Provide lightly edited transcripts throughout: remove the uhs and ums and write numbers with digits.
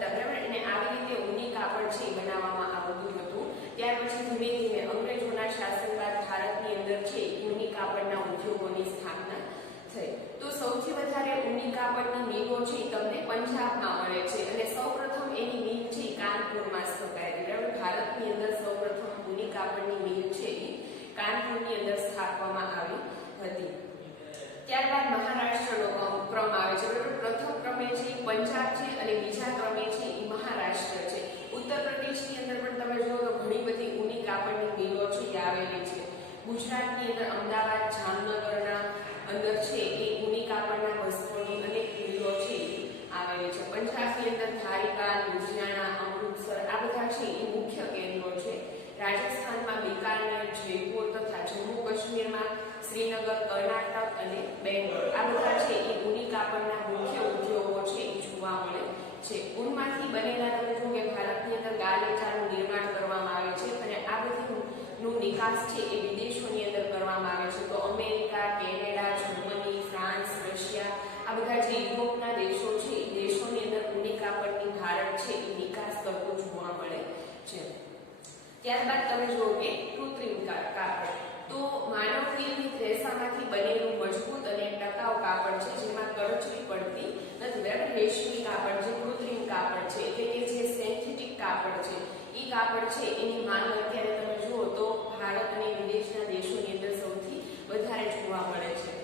હતા, બરાબર. અને આવી રીતે ઊની કાપડ છે એ બનાવવામાં આવતું હતું. ત્યાર પછી ધીમે ધીમે અંગ્રેજોના શાસન બાદ ભારતની અંદર છે ઊની કાપડના ઉદ્યોગોની સ્થાપના થઈ. તો સૌથી વધારે ઊની કાપડની મિલો છે તમને પંજાબમાં મળે છે અને સૌપ્રથમ એની મિલ છે કાનપુરમાં સ્થપાયેલી, બરાબર. ભારતની અંદર સૌપ્રથમ ઊની કાપડની મિલ છે એ કાનપુરની અંદર સ્થાપવામાં આવી હતી. ત્યારબાદ મહારાષ્ટ્રનો ક્રમ આવે છે, બરાબર. પ્રથમ ક્રમે છે પંજાબ છે અને બીજા ક્રમે છે એ મહારાષ્ટ્ર છે. ઉત્તર પ્રદેશની અંદર પણ તમે જુઓ તો ઘણી બધી ઊની કાપડની મિલો છે એ આવેલી છે. ગુજરાતની અંદર અમદાવાદ, જામનગરના અંદર છે એ ઊની કાપડના વસ્ત્રોની અનેક મિલો છે આવેલી છે. પંજાબની અંદર ધારીકા, લુધિયાણા, અમૃતસર આ બધા છે એ મુખ્ય કેન્દ્રો છે. રાજસ્થાનમાં બીકાનેર, જયપુર તથા જમ્મુ કાશ્મીરમાં શ્રીનગર, કર્ણાટક અને બેંગ્લોર આ બધા છે એ ઊની કાપડના મુખ્ય ઉદ્યોગો છે એ જોવા મળે છે. ઊનમાંથી બનેલા તમે જુઓ કે ભારતની અંદર ગાલીચાનું નિર્માણ કરવામાં આવે છે અને આ બધીનું નિકાસ છે એ વિદેશોની અંદર કરવામાં આવે છે. તો America, Canada, Germany, France, Russia આ બધા જે યુરોપના દેશો છે એ દેશોની અંદર ઊની કાપડની ભારત છે એ નિકાસ કરતો જોવા મળે છે. ત્યારબાદ તમે જુઓ કે કૃત્રિમ કાપડ. તો માનવ નિર્મિત રેસામાંથી બનેલું મજબૂત અને ટકાઉ કાપડ છે જેમાં કરચલી પડતી નથી, બરાબર. રેશમી કાપડ જે કૃત્રિમ કાપડ છે એટલે કે જે સિન્થેટિક કાપડ છે એ કાપડ છે એની માંગ અત્યારે તમે જુઓ તો ભારત અને વિદેશના દેશોની અંદર સૌથી વધારે જોવા મળે છે.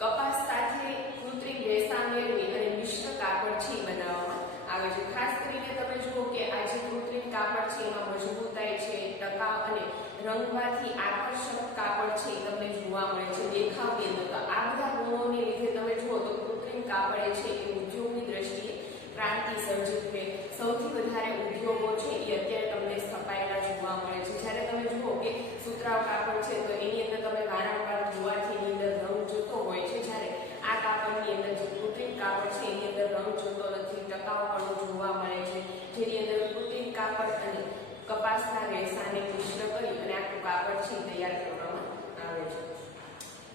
કપાસ સાથે કૃત્રિમ રેસા મેળવી અને મિશ્ર કાપડ છે બનાવવામાં આવે છે. ખાસ કરીને તમે જુઓ કે આ જે કૃત્રિમ કાપડ છે એમાં મજબૂતાઈ છે, ટકાઉ અને રંગમાંથી આકર્ષક કાપડ છે તમને જોવા મળે છે દેખાવની અંદર. તો આ બધા ગુણોને લીધે તમે જુઓ તો કૃત્રિમ કાપડે છે એ ઉદ્યોગની દ્રષ્ટિએ ક્રાંતિ સર્જિત છે. સૌથી વધારે ઉદ્યોગો છે એ અત્યારે તમને સ્થપાયેલા જોવા મળે છે. જ્યારે તમે જુઓ કે સુતરાઉ કાપડ છે તો એની અંદર તમે વારંવાર ધોવાથી એની અંદર રંગ જતો હોય છે, જ્યારે આ કાપડની અંદર જે કૃત્રિમ કાપડ છે એની અંદર રંગ જતો નથી, ટકાઉપણું જોવા મળે છે. જેની અંદર કૃત્રિમ કાપડ અને કપાસના રેસાને મિશ્ર કરી અને આખું કાપડ છે તૈયાર કરવામાં આવે છે.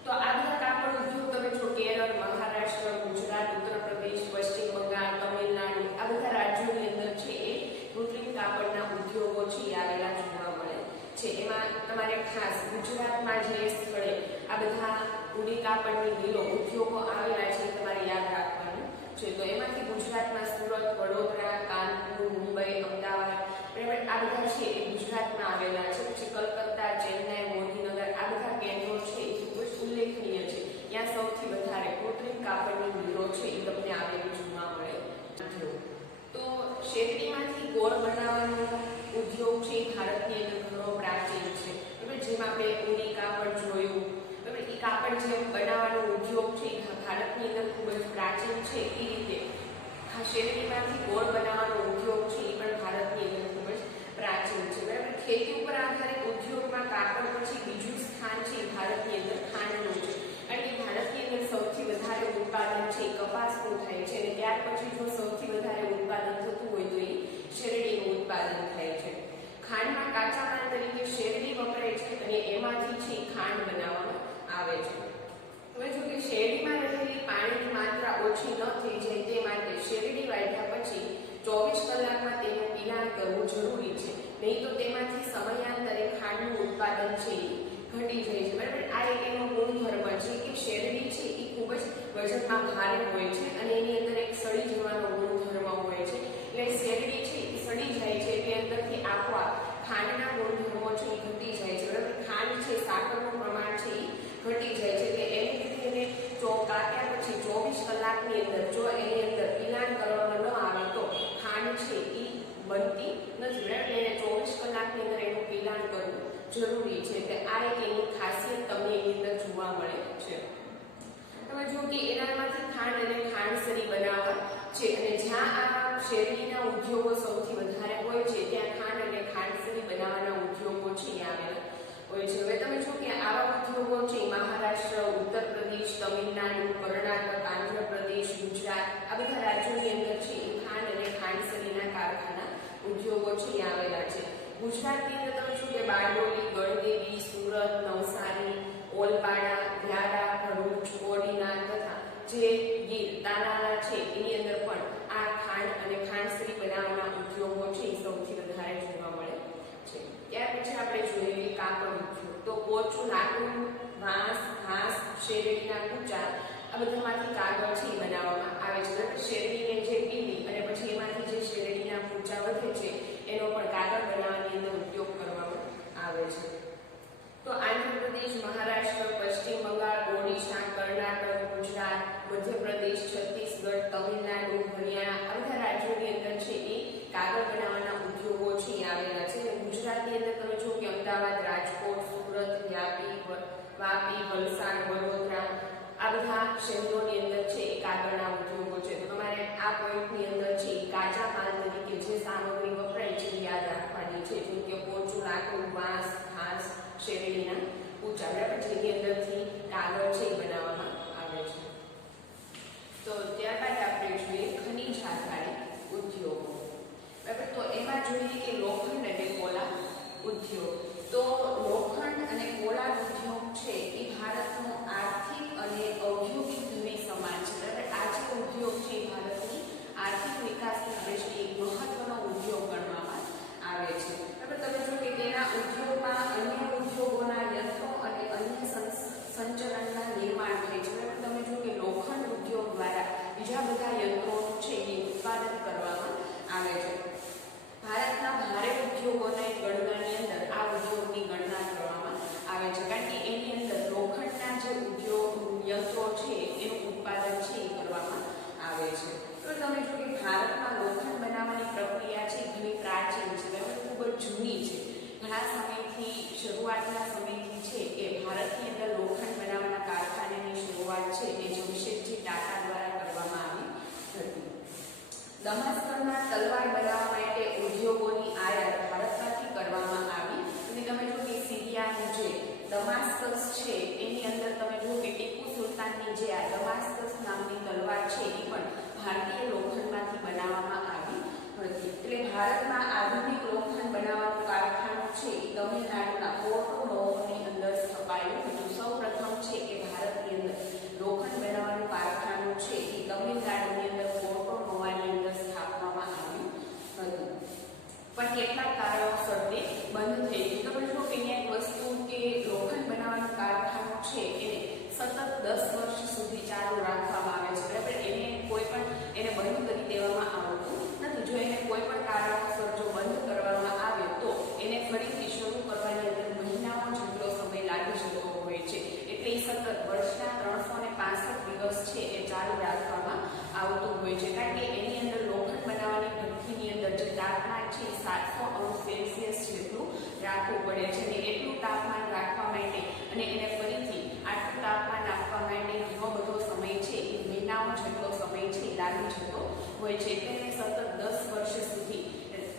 તો આ બધા કાપડ ઉદ્યોગ તમે જો કેરળ, મહારાષ્ટ્ર, ગુજરાત, ઉત્તર પ્રદેશ, પશ્ચિમ બંગાળ, તમિલનાડુ આ બધા રાજ્યોની અંદર છે એ કૃત્રિમ કાપડના ઉદ્યોગો છે આવેલા જોવા મળે છે. એમાં તમારે ખાસ ગુજરાતમાં જે સ્થળે આ બધા ઊની કાપડની મિલો ઉદ્યોગો આવેલા છે તમારે યાદ રાખવાનું છે. તો એમાંથી ગુજરાતમાં સુરત, વડોદરા, કાનપુર, મુંબઈ, અમદાવાદ, બરાબર આ બધા છે એ ગુજરાતમાં આવેલા છે. પછી કલકત્તા, ચેન્નાઈ, મોદીનગર આ બધા કેન્દ્રો છે એ ખૂબ જ ઉલ્લેખનીય છે. ત્યાં સૌથી વધારે કૃત્રિમ કાપડની મિલો છે એ તમને આવેલી જોવા મળે. તો શેરડીમાંથી ગોળ બનાવવાનો ઉદ્યોગ છે એ ભારતની અંદર ઘણો પ્રાચીન છે, બરાબર. જેમાં આપણે ઊની કાપડ જોયું, બરાબર. એ કાપડ જે બનાવવાનો ઉદ્યોગ છે એ ભારતની અંદર ખૂબ જ પ્રાચીન છે. એ રીતે શેરડીમાંથી ગોળ બનાવવાનો ઉદ્યોગ છે એ પણ ભારતની અંદર ખૂબ જ પ્રાચીન છે, બરાબર. ખેતી ઉપર આધારિત ઉદ્યોગમાં કાપડ પછી બીજું સ્થાન છે ભારતની અંદર ખાંડનું છે. કારણ કે ભારતની અંદર સૌથી વધારે ઉત્પાદન છે કપાસનું થાય છે અને ત્યાર પછી જો સૌથી વધારે ઉત્પાદન થતું હોય તો એ શેરડીનું ઉત્પાદન થાય છે. ખાંડમાં કાચા માલ તરીકે શેરડી વપરાય છે અને એમાંથી છે ખાંડ બનાવવામાં આવે છે. હવે જો કે શેરડીમાં રહેલી પાણીની માત્રા ઓછી ન થઈ જાય તે માટે શેરડી વાઢ્યા પછી 24 કલાકમાં તેનું પિલાણ કરવું જરૂરી છે, નહીં તો તેમાંથી સમયાંતરે ખાંડનું ઉત્પાદન છે ઘટી જાય છે, બરાબર. આ એક એનો ગુણધર્મ છે કે શેરડી છે એ ખૂબ જ વજનમાં ભારે હોય છે અને એની અંદર એક સડી જવાનો ગુણધર્મ હોય છે. એટલે શેરડી છે એ સડી જાય છે એટલે અંદરથી આપોઆપ ખાંડના ગુણધર્મો છે એ ઘટી જાય છે, બરાબર. ખાંડ છે સાકરનું પ્રમાણ છે એ ઘટી જાય છે એટલે એને લીધે એને કાપ્યા પછી 24 કલાકની અંદર જો એની અંદર પિલાણ કરવામાં ન આવે તો ખાંડ છે એ બનતી નથી, બરાબર. એને 24 કલાકની અંદર એનું પિલાણ કરવું જરૂરી છે. એટલે આ એક એની ખાસિયત તમને એની અંદર જોવા મળે છે. તમે જો કે એનામાંથી ખાંડ અને ખાંડસરી બનાવવા છે અને જ્યાં આ શેરડીના ઉદ્યોગો સૌથી વધારે હોય છે ત્યાં ખાંડ અને ખાંડસરી બનાવવાના ઉદ્યોગો છે આવેલા હોય છે. હવે તમે જો કે આવા ઉદ્યોગો છે મહારાષ્ટ્ર, ઉત્તર પ્રદેશ, તમિલનાડુ, કર્ણાટક, આંધ્રપ્રદેશ, ગુજરાત આ બધા રાજ્યોની અંદર છે એ ખાંડ અને ખાંડસરીના કારખાના ઉદ્યોગો છે આવેલા છે. ગુજરાતની અંદર તમે જો કે બારડોલી, ગણદેવી, સુરત, નવસારી, ઓલપાડા, વ્યારા, ભરૂચ, કોડીનાર તથા જે ગીર, તાનાળા છે એની અંદર પણ આ ખાંડ અને ખાંડસરી બનાવવાના ત્યાર પછી આપણે જોઈએ કે કાપડ ઉદ્યોગ. તો પોચું લાકડું, વાંસ, ઘાસ, શેરડીના કૂચા આ બધામાંથી કાગળ છે બનાવવામાં આવે છે. શેરડીને જે પીલી અને પછી એમાંથી જે શેરડીના કૂચા વધે છે એનો પણ કાગળ બનાવવાની અંદર ઉપયોગ કરવામાં આવે છે. તો આંધ્રપ્રદેશ, મહારાષ્ટ્ર, પશ્ચિમ બંગાળ, ઓડિશા, કર્ણાટક, ગુજરાત, મધ્યપ્રદેશ, છત્તીસગઢ, તમિલનાડુ, હરિયાણા આ બધા રાજ્યોની અંદર છે એ કાગળ બનાવવાના ઉદ્યોગો છે એ આવેલા છે. ગુજરાતની અંદર તમે જો કે અમદાવાદ, રાજકોટ, સુરત, વાપી, વલસાડ, વડોદરા આ બધા શહેરોની અંદર છે એ કાગળના ઉદ્યોગો છે. તો તમારે આ પોઈન્ટની અંદર છે કાચા માલ તરીકે જે સામગ્રી વપરાય છે યાદ રાખવાની છે, જેમ કે પોચું લાકડું, વાંસ, ઘાસ, શેરડીના કૂચા, બરાબર, જેની અંદરથી કાગળ છે એ બનાવવામાં આવે છે. તો ત્યારબાદ આપણે જોઈએ ખનિજ આધારિત ઉદ્યોગો, બરાબર. તો એમાં જોઈએ કે લોખંડ અને કોલા ઉદ્યોગ. તો લોખંડ અને કોલા ઉદ્યોગ છે એ ભારતનો આર્થિક અને ઔદ્યોગિક ધરી સમાન છે, બરાબર. આ જે ઉદ્યોગ છે એ ભારતની આર્થિક વિકાસની દ્રષ્ટિએ મહત્વનો ઉદ્યોગ ગણવામાં આવે છે, બરાબર. તમે જો કે તેના ઉદ્યોગમાં અન્ય ઉદ્યોગોના યંત્રો અને અન્ય સંચરણના નિર્માણ થાય છે, બરાબર. તમે જો કે લોખંડ ઉદ્યોગ દ્વારા બીજા બધા યંત્રોનું છે એ ઉત્પાદન કરવામાં આવે છે. ભારતના ભારે ઉદ્યોગોના ગણનાની અંદર આ ઉદ્યોગની ગણના કરવામાં આવે છે, કારણ કે એની અંદર લોખંડના જે ઉદ્યોગ યંત્રો છે એનું ઉત્પાદન છે એ કરવામાં આવે છે. તો તમે જો કે ભારતમાં લોખંડ બનાવવાની પ્રક્રિયા છે ઘણી પ્રાચીન છે, બરાબર, ખૂબ જ જૂની છે. ઘણા સમયથી, શરૂઆતના સમયથી છે કે ભારતની અંદર લોખંડ બનાવવાના કારખાનાની શરૂઆત છે એ જમશેદજી ટાટા દ્વારા કરવામાં આવી હતી. દમાસ્કરમાં તલવાર બનાવવા માટે ઉદ્યોગોની આયાત ભારતમાંથી કરવામાં આવી અને તમે જો કે સિરિયાનું જે દમાસ્કસ છે એની અંદર તમે જો કે ટીપુ સુલતાનની જે આ દમાસ્કસ નામની તલવાર છે એ પણ ભારતીય લોખંડમાંથી બનાવવામાં આવી હતી. એટલે ભારતમાં આધુનિક લોખંડ બનાવવાનું કારખાનું છે એ તમિલનાડુના પોર્ટો નોવોની અંદર સ્થપાયું હતું. સૌપ્રથમ છે કે ભારતની અંદર લોખંડ બનાવવાનું કારખાનું છે એ તમિલનાડુની અંદર પોર્ટો નોવાની અંદર સ્થાપવામાં આવ્યું હતું. પણ કેટલાક કારણોસર તે બંધ થઈ ગયું. તમે જો કે એક વસ્તુ કે લોખંડ બનાવવાનું કારખાનું છે એને સતત 10 વર્ષ સુધી ચાલુ રાખવામાં આવે છે, બરાબર. એને બંધ કરી દેવામાં આવતું નથી. જો એને કોઈ પણ કારણોસર જો બંધ કરવામાં આવે તો એને ફરીથી શરૂ કરવાની અંદર મહિનાઓ જેટલો સમય લાગી જતો હોય છે. એટલે એ સતત વર્ષના 365 દિવસ છે એ ચાલુ રાખવામાં આવતું હોય છે, કારણ કે એની અંદર લોખંડ બનાવવાની ભઠ્ઠીની અંદર જે તાપમાન છે એ 700°C જેટલું રાખવું પડે છે અને એટલું તાપમાન રાખવા માટે અને એને ફરીથી આટલું તાપમાન આપવા માટે ઘણો બધો સમય છે એ મહિનાઓ જેટલો સમય છે એ લાગી જતો હોય છે. એટલે એને સતત 10 વર્ષ સુધી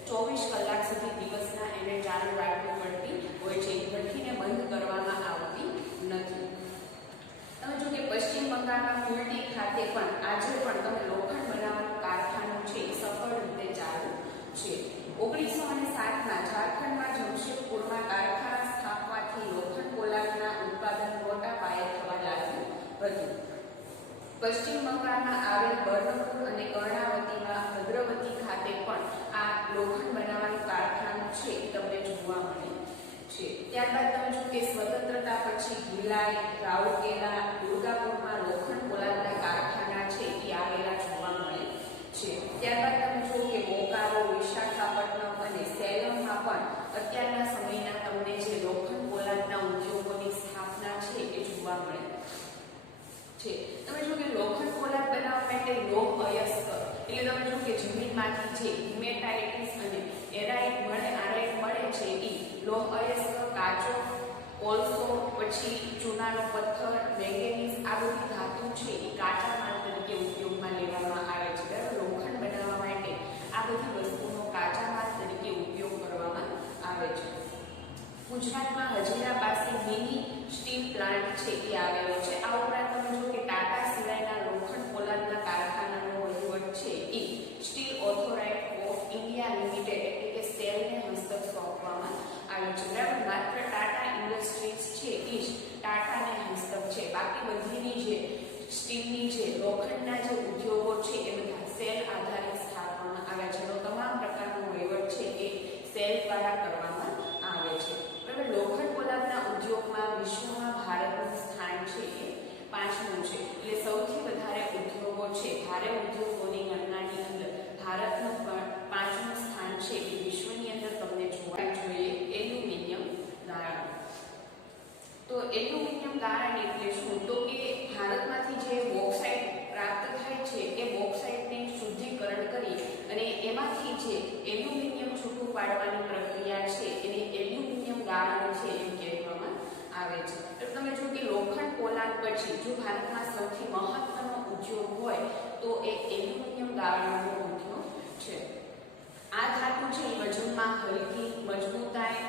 24 કલાક સુધી દિવસના એને ચાલુ રાખવી પડતી હોય છે. ભઠ્ઠીને બંધ કરવામાં આવતી નથી. તમે જો કે પશ્ચિમ બંગાળના કુલટી ખાતે પણ આજે પણ તમે લોખંડ બનાવવાનું કારખાનું છે એ સફળ રીતે ચાલુ છે. 1907માં ઝારખંડમાં જમશેદપુરમાં કારખાના સ્થાપવાથી લોખંડ પોલાદના ઉત્પાદન મોટા પાયે થવા લાગ્યું હતું. પશ્ચિમ બંગાળમાં આવેલ બર્નપુર અને કર્ણાવતીમાં ભદ્રવતી ખાતે પણ આ લોખંડ બનાવવાનું કારખાનું છે એ તમને જોવા મળે છે. ત્યારબાદ તમે જો કે સ્વતંત્રતા પછી ભિલાઈ, રાઉરકેલા, દુર્ગાપુરમાં લોખંડ પોલાદના કારખાના છે એ આવેલા જોવા મળે છે. ત્યારબાદ તમે જો કે બોકારો, વિશાખાપટ્ટનમ અને સેલમમાં પણ અત્યારના સમયના તમને જે લોખંડ પોલાદના ઉદ્યોગોની સ્થાપના છે એ જોવા મળે છે. તમે જો કે લોખંડ પોલાદ બનાવવા માટે લોહ અયસ્ક એટલે તમે જો કે જમીનમાંથી જે હિમેટાઇટિસ અને આરાઇટ મળે છે એ લોહ અયસ્ક, કાચો કોલસો, પછી ચૂનાનો પથ્થર, મેંગેનીઝ આ બધી ધાતુ છે એ કાચા માલ તરીકે ઉપયોગમાં લેવામાં આવે છે, બરાબર. લોખંડ બનાવવા માટે આ બધી વસ્તુનો કાચા માલ તરીકે ઉપયોગ કરવામાં આવે છે. ગુજરાતમાં હજીરા પાસે મિની સ્ટીલ પ્લાન્ટ છે એ આવેલો છે. આ ઉપરાંત તમે જો કે ટાટા સિવાયના લોખંડ પોલાદના કારખાનાનો વહીવટ છે એ steel authority of India limited એટલે કે સેલને હસ્તક સોંપવામાં આવ્યું છે, બરાબર. માત્ર ટાટા ઇન્ડસ્ટ્રીઝ છે એ જ ટાટાને હસ્તક છે. બાકી બધીની જે સ્ટીલની જે લોખંડના જે ઉદ્યોગો છે એ બધા સેલ આધારિત સ્થાપવામાં આવ્યા છે. તો તમામ પ્રકારનો વહીવટ છે એ સેલ દ્વારા કરવામાં આવે એલ્યુમિનિયમ ગાળણ એટલે શું? તો કે ભારતમાંથી જે બોક્સાઇટ પ્રાપ્ત થાય છે એ બોક્સાઇટને શુદ્ધિકરણ કરી અને એમાંથી જે એલ્યુમિનિયમ છૂટું પાડવાની પ્રક્રિયા છે એને એલ્યુમિનિયમ ગાળણ છે એમ કહેવામાં આવે છે. તો તમે જો કે લોખંડ પોલાદ પછી જો ભારતમાં સૌથી મહત્વનો ઉદ્યોગ હોય તો એ એલ્યુમિનિયમ ગાળણનો ઉદ્યોગ છે. આ ધાતુ છે વજનમાં હલકી, મજબૂતાઈ,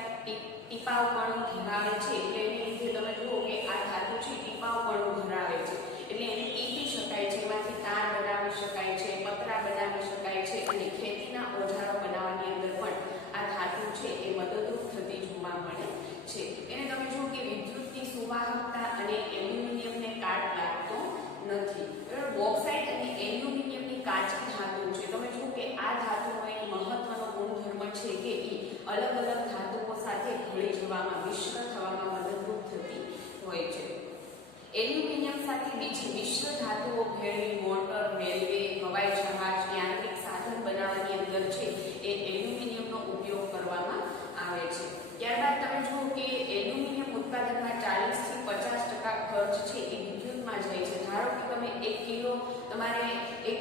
ટીપાવપણું ધરાવે છે. એટલે એને લીધે તમે જુઓ કે આ ધાતુ છે ટીપાવપણું ધરાવે છે એટલે એને ટીપી શકાય છે, એમાંથી તાર બનાવી શકાય છે, પતરા બનાવી શકાય છે અને ખેતીના ઓજારો બનાવવાની અંદર પણ આ ધાતુ છે એ મદદરૂપ થતી જોવા મળે છે. એને તમે જુઓ કે વિદ્યુતની સુવાહકતા અને એલ્યુમિનિયમને કાટ લાગતો નથી. બોક્સાઇટ અને એલ્યુમિનિયમની કાચી ધાતુ છે. તમે જુઓ કે આ ધાતુનો એક મહત્વનો ગુણધર્મ છે કે એ અલગ અલગ ધાતુઓ સાથે ભળી જવામાં, મિશ્ર થવામાં મદદરૂપ થતી હોય છે. એલ્યુમિનિયમ સાથે બીજી મિશ્ર ધાતુઓ ભેળવી મોટર, રેલવે, હવાઈ જહાજ, યાંત્રિક સાધન બનાવવાની અંદર છે એ એલ્યુમિનિયમનો ઉપયોગ કરવામાં આવે છે. ત્યારબાદ તમે જુઓ કે એલ્યુમિનિયમ ઉત્પાદનમાં 40 થી 50% ખર્ચ છે એ વિદ્યુતમાં જાય છે. ધારો કે તમે 1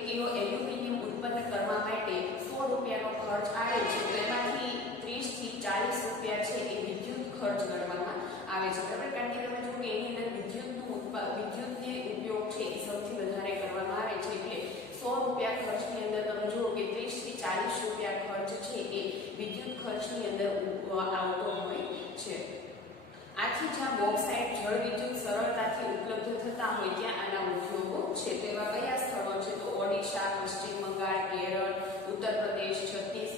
કિલો એલ્યુમિનિયમ ઉત્પન્ન કરવા માટે 100 રૂપિયાનો ખર્ચ આવે છે તો એમાંથી 30 થી 40 રૂપિયા છે એ વિદ્યુત ખર્ચ ગણવામાં આવે છે. બરાબર? કારણ કે તમે જુઓ કે એની અંદર વિદ્યુતને ઉપયોગ છે એ સૌથી વધારે કરવામાં આવે છે એટલે 100 રૂપિયા ખર્ચની અંદર તમે જુઓ કે 30 થી 40 રૂપિયા ખર્ચ છે એ વિદ્યુત ખર્ચની અંદર આવતો હોય છે. આથી જ્યાં બોક્સાઇટ, જળ વિદ્યુત સરળતાથી ઉપલબ્ધ થતા હોય ત્યાં આના ઉદ્યોગો છે. તો એવા કયા સ્થળો છે? તો ઓડિશા, પશ્ચિમ બંગાળ, કેરળ, ઉત્તર પ્રદેશ, છત્તીસગઢ